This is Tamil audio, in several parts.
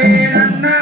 பயிராளகா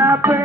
ஓனப்பு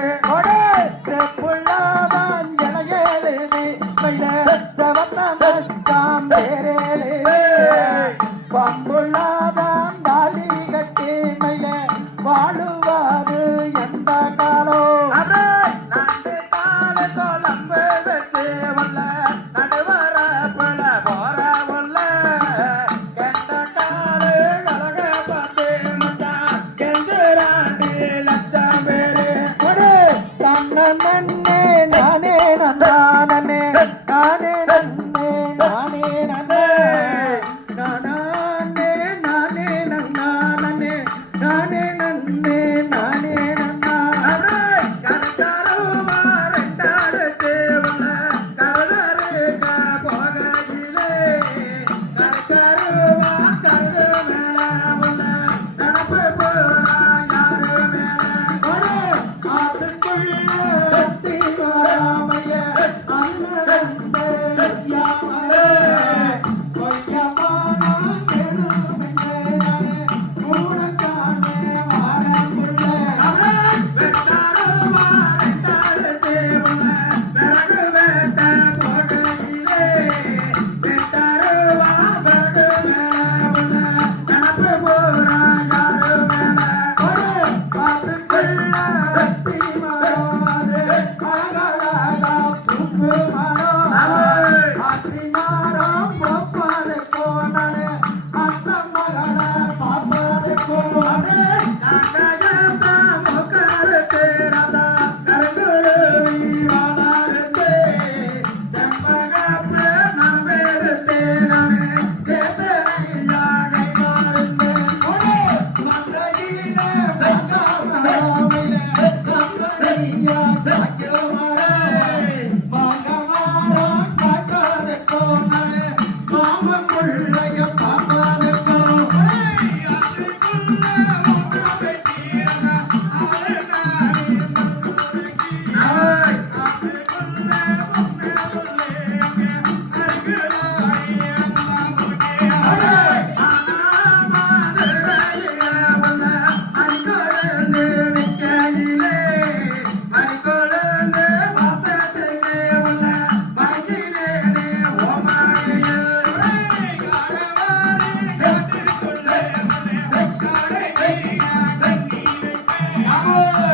Bye.